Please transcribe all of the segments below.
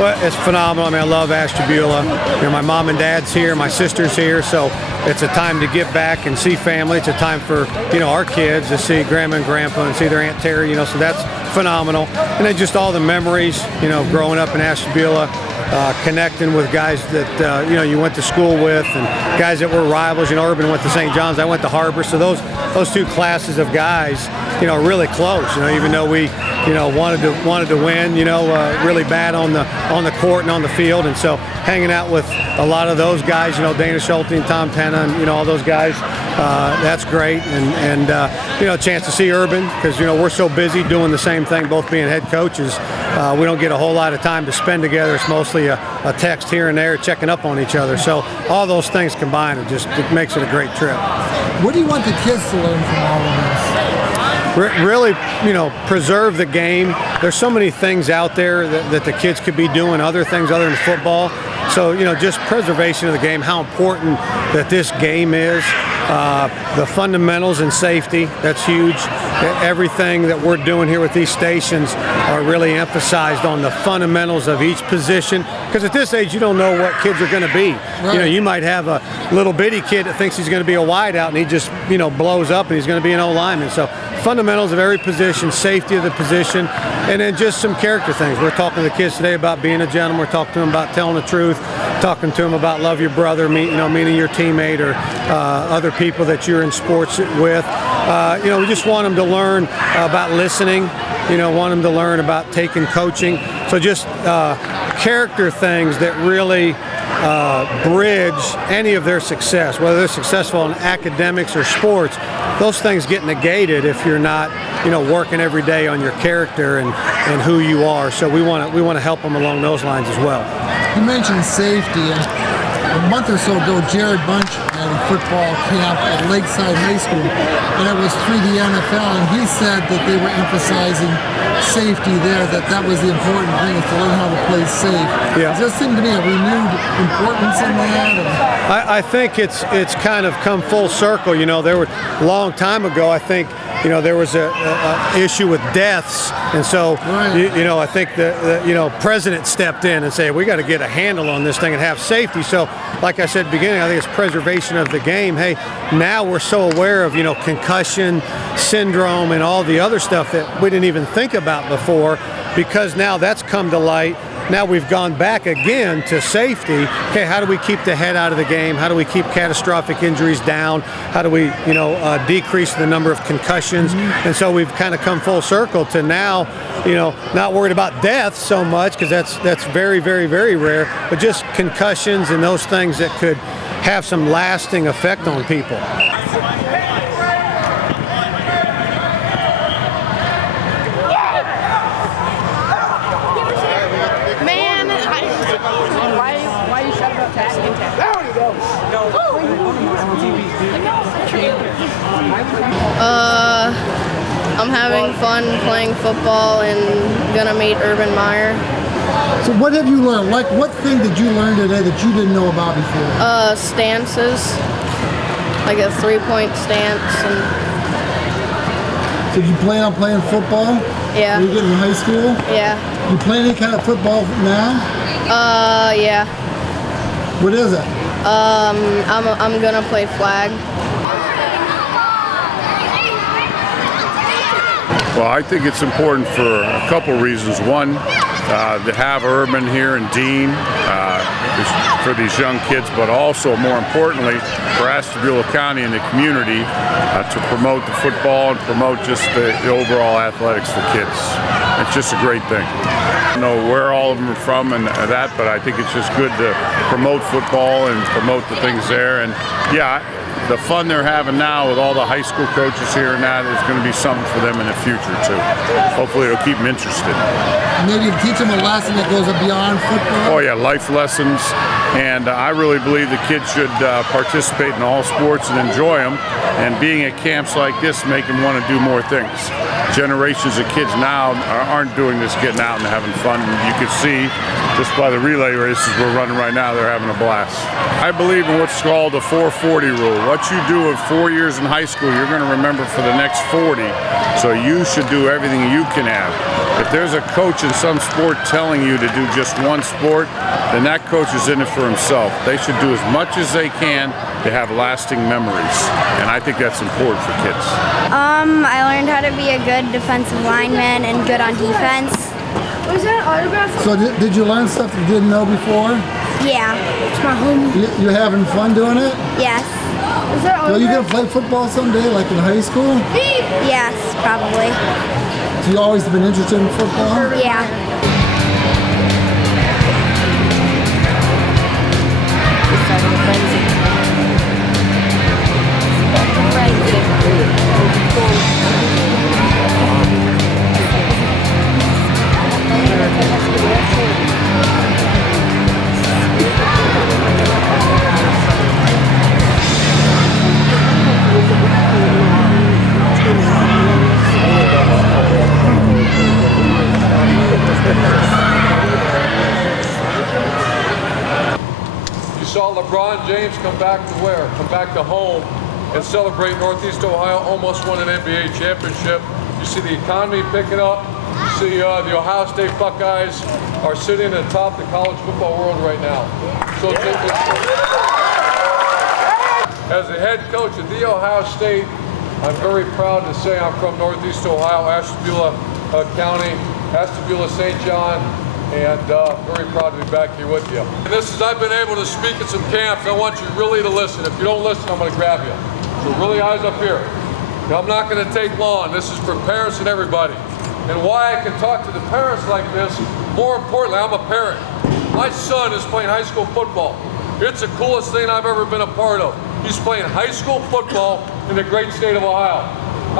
Well, it's phenomenal. I mean, I love Ashtabula. You know, my mom and dad's here, my sister's here, so it's a time to get back and see family. It's a time for, you know, our kids to see grandma and grandpa and see their Aunt Terry, you know, so that's phenomenal. And then just all the memories, you know, growing up in Ashtabula, connecting with guys that, you know, you went to school with and guys that were rivals. You know, Urban went to St. John's, I went to Harbor, so those two classes of guys, you know, really close. You know, even though we, you know, wanted to win, you know, really bad on the court and on the field, and so hanging out with a lot of those guys, you know, Dana Schulte and Tom Penna, and you know, all those guys, that's great, and you know, a chance to see Urban because you know we're so busy doing the same thing, both being head coaches. We don't get a whole lot of time to spend together. It's mostly a text here and there, checking up on each other. So all those things combined, it makes it a great trip. What do you want the kids to learn from all of this? Really, you know, preserve the game. There's so many things out there that the kids could be doing, other things other than football. So, you know, just preservation of the game, how important that this game is. The fundamentals and safety, that's huge. Everything that we're doing here with these stations are really emphasized on the fundamentals of each position. Because at this age, you don't know what kids are going to be. Right. You know, you might have a little bitty kid that thinks he's going to be a wideout and he just, you know, blows up and he's going to be an O-lineman. So fundamentals of every position, safety of the position, and then just some character things. We're talking to the kids today about being a gentleman. We're talking to them about telling the truth, talking to them about love your brother, meaning your teammate or other people that you're in sports with. You know, we just want them to learn about listening. You know, want them to learn about taking coaching. So just character things that really bridge any of their success, whether they're successful in academics or sports. Those things get negated if you're not, you know, working every day on your character and who you are. So we want to help them along those lines as well. You mentioned safety. A month or so ago, Jared Bunch had a football camp at Lakeside High School, and it was through the NFL, and he said that they were emphasizing safety there, that was the important thing, is to learn how to play safe. Yeah. Does there seem to be a renewed importance in that? I think it's kind of come full circle. You know, there were a long time ago, I think, you know, there was a issue with deaths, and so right. you know, I think the you know, president stepped in and said we got to get a handle on this thing and have safety. So, like I said at the beginning, I think it's preservation of the game. Hey, now we're so aware of, you know, concussion syndrome and all the other stuff that we didn't even think about before, because now that's come to light. Now we've gone back again to safety. Okay, how do we keep the head out of the game? How do we keep catastrophic injuries down? How do we, you know, decrease the number of concussions? Mm-hmm. And so we've kind of come full circle to now, you know, not worried about death so much, because that's very, very, very rare, but just concussions and those things that could have some lasting effect on people. I'm having fun playing football and gonna meet Urban Meyer. So what have you learned? Like, what thing did you learn today that you didn't know about before? Stances, like a three-point stance. And did you plan on playing football? Yeah. When you get in high school? Yeah. You play any kind of football now? Yeah. What is it? I'm gonna play flag. Well, I think it's important for a couple reasons. One, to have Urban here and Dean for these young kids, but also, more importantly, for Ashtabula County and the community to promote the football and promote just the overall athletics for kids. It's just a great thing. I don't know where all of them are from and that, but I think it's just good to promote football and promote the things there. And yeah, the fun they're having now with all the high school coaches here and that is going to be something for them in the future too. Hopefully it'll keep them interested. Maybe teach them a lesson that goes beyond football? Oh yeah, life lessons. And I really believe the kids should participate in all sports and enjoy them. And being at camps like this make them want to do more things. Generations of kids now aren't doing this, getting out and having fun. You can see just by the relay races we're running right now, they're having a blast. I believe in what's called the 440 rule. What you do in 4 years in high school, you're going to remember for the next 40. So you should do everything you can have. If there's a coach in some sport telling you to do just one sport, then that coach is in it for himself. They should do as much as they can to have lasting memories. And I think that's important for kids. I learned how to be a good defensive lineman and good on defense. Was that autograph? So did you learn stuff you didn't know before? Yeah. It's my home. You having fun doing it? Yes. Is that So you gonna autograph? play football someday, like in high school? Yes, probably. So you always been interested in football? Yeah. You saw LeBron James come back to where? Come back to home and celebrate Northeast Ohio almost won an NBA championship. You see the economy picking up. You see the Ohio State Buckeyes are sitting atop the college football world right now. So as the head coach of the Ohio State, I'm very proud to say I'm from Northeast Ohio, Ashtabula County, Ashtabula St. John, and very proud to be back here with you. And this is, I've been able to speak at some camps. I want you really to listen. If you don't listen, I'm going to grab you. So really eyes up here. Now, I'm not going to take long. This is for parents and everybody. And why I can talk to the parents like this, more importantly, I'm a parent. My son is playing high school football. It's the coolest thing I've ever been a part of. He's playing high school football in the great state of Ohio.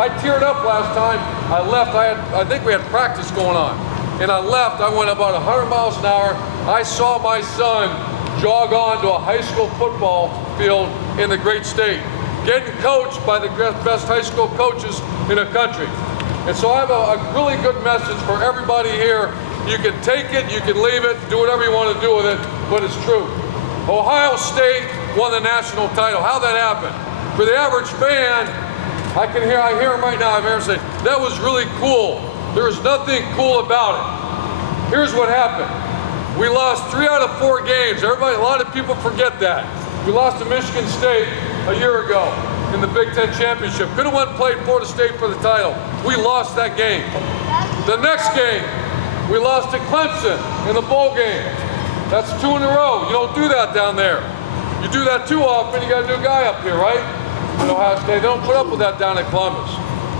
I teared up last time. I left. I think we had practice going on. And I left. I went about 100 miles an hour. I saw my son jog on to a high school football field in the great state, getting coached by the best high school coaches in the country. And so I have a really good message for everybody here. You can take it, you can leave it, do whatever you want to do with it, but it's true. Ohio State won the national title. How'd that happen? For the average fan, I hear him right now. I'm here saying, that was really cool. There's nothing cool about it. Here's what happened. We lost 3 out of 4 games. A lot of people forget that. We lost to Michigan State a year ago in the Big Ten Championship. Could have went and played Florida State for the title. We lost that game. The next game, we lost to Clemson in the bowl game. That's 2 in a row. You don't do that down there. You do that too often, you got a new guy up here, right? In Ohio State, they don't put up with that down at Columbus.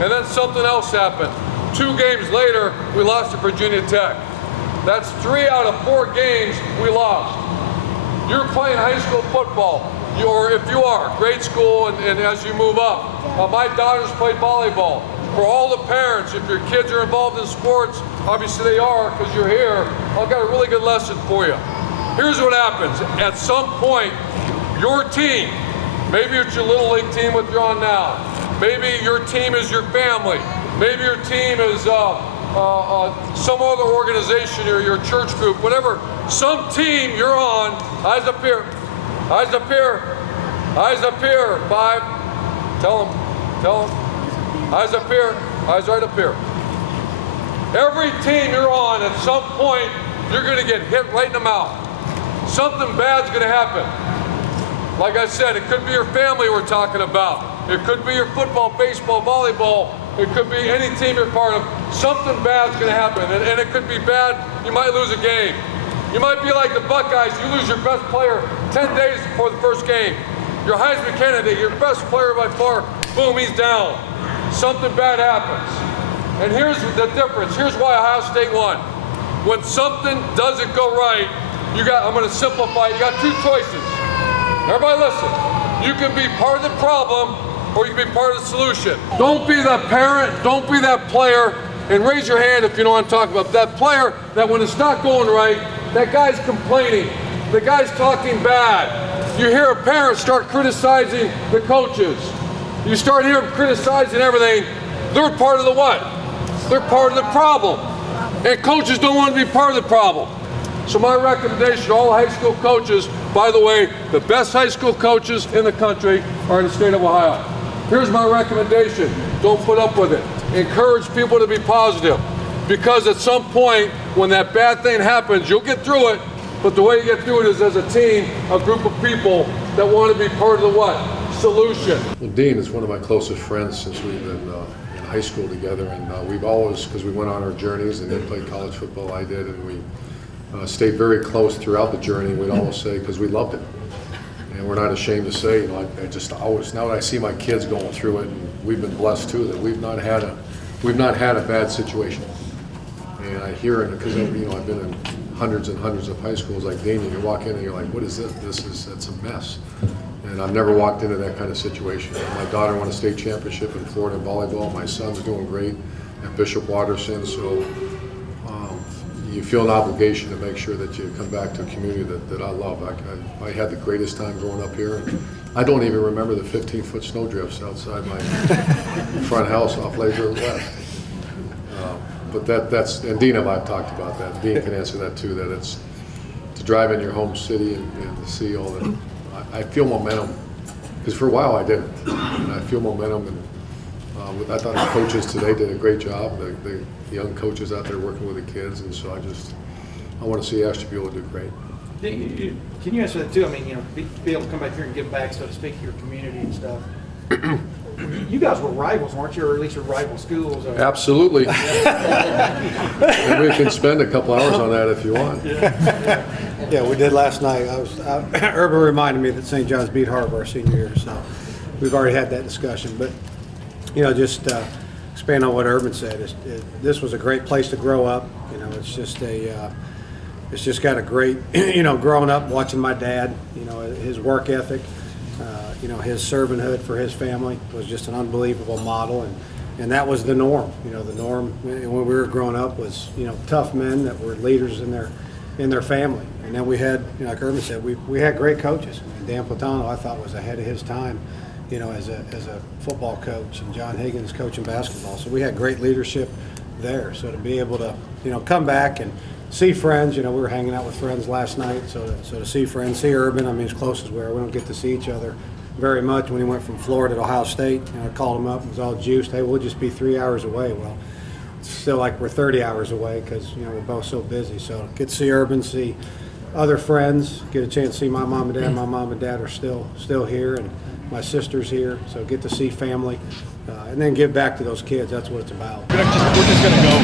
And then something else happened. 2 games later, we lost to Virginia Tech. That's 3 out of 4 games we lost. You're playing high school football, or if you are, grade school and as you move up. My daughters played volleyball. For all the parents, if your kids are involved in sports, obviously they are because you're here, I've got a really good lesson for you. Here's what happens. At some point, your team, maybe it's your little league team that you're on now, maybe your team is your family, maybe your team is some other organization or your church group, whatever, some team you're on, eyes up here, eyes up here, eyes up here, 5, tell them, eyes up here, eyes right up here. Every team you're on, at some point, you're gonna get hit right in the mouth. Something bad's gonna happen. Like I said, it could be your family we're talking about. It could be your football, baseball, volleyball. It could be any team you're part of. Something bad's gonna happen, and it could be bad. You might lose a game. You might be like the Buckeyes. You lose your best player 10 days before the first game. Your Heisman candidate, your best player by far, boom, he's down. Something bad happens. And here's the difference. Here's why Ohio State won. When something doesn't go right, I'm gonna simplify, you got 2 choices. Everybody listen. You can be part of the problem or you can be part of the solution. Don't be that parent, don't be that player, and raise your hand if you know what I'm talking about. That player that when it's not going right, that guy's complaining, the guy's talking bad. You hear a parent start criticizing the coaches. You start hearing them criticizing everything. They're part of the what? They're part of the problem. And coaches don't want to be part of the problem. So my recommendation to all high school coaches, by the way, the best high school coaches in the country are in the state of Ohio. Here's my recommendation. Don't put up with it. Encourage people to be positive. Because at some point, when that bad thing happens, you'll get through it. But the way you get through it is as a team, a group of people that want to be part of the what? Solution. Well, Dean is one of my closest friends since we've been in high school together, and we've always, because we went on our journeys and then played college football, I did, and we stayed very close throughout the journey. We'd always say, because we loved it. And we're not ashamed to say, you know, I just always, now that I see my kids going through it, and we've been blessed too, that we've not had a bad situation. And I hear it, because you know, I've been in hundreds and hundreds of high schools like Dean, and you walk in and you're like, what is this? It's a mess. And I've never walked into that kind of situation. My daughter won a state championship in Florida in volleyball. My son's doing great at Bishop Watterson. So you feel an obligation to make sure that you come back to a community that I love. I had the greatest time growing up here. And I don't even remember the 15-foot snowdrifts outside my front house off Lake Road West. But that's, and Dean and I have talked about that. Dean can answer that too, that it's to drive in your home city and to see all that. I feel momentum, because for a while I didn't. And I feel momentum, and I thought our coaches today did a great job, the young coaches out there working with the kids, and so I want to see Ashtabula do great. Can you answer that too? I mean, you know, be able to come back here and give back, so to speak, to your community and stuff. You guys were rivals, weren't you, or at least your rival schools? Or... Absolutely. And we can spend a couple hours on that if you want. Yeah, we did last night. Urban reminded me that St. John's beat Harbor our senior year, so we've already had that discussion. But, you know, just expand on what Urban said. This was a great place to grow up. You know, it's just got a great, you know, growing up, watching my dad, you know, his work ethic. You know, his servanthood for his family was just an unbelievable model, and that was the norm. You know, the norm when we were growing up was, you know, tough men that were leaders in their family. And then we had, you know, like Urban said, we had great coaches. I mean, Dan Platano, I thought, was ahead of his time, you know, as a football coach, and John Higgins coaching basketball. So we had great leadership there. So to be able to, you know, come back and see friends, you know, we were hanging out with friends last night, so to see friends, see Urban, I mean, as close as we are, we don't get to see each other very much. When he went from Florida to Ohio State, you know, I called him up, it was all juiced, hey, we'll just be 3 hours away. Well, it's still like we're 30 hours away because, you know, we're both so busy. So get to see Urban, see other friends, get a chance to see my mom and dad. My mom and dad are still here, and my sister's here, so get to see family, and then give back to those kids. That's what it's about. We're just going to go.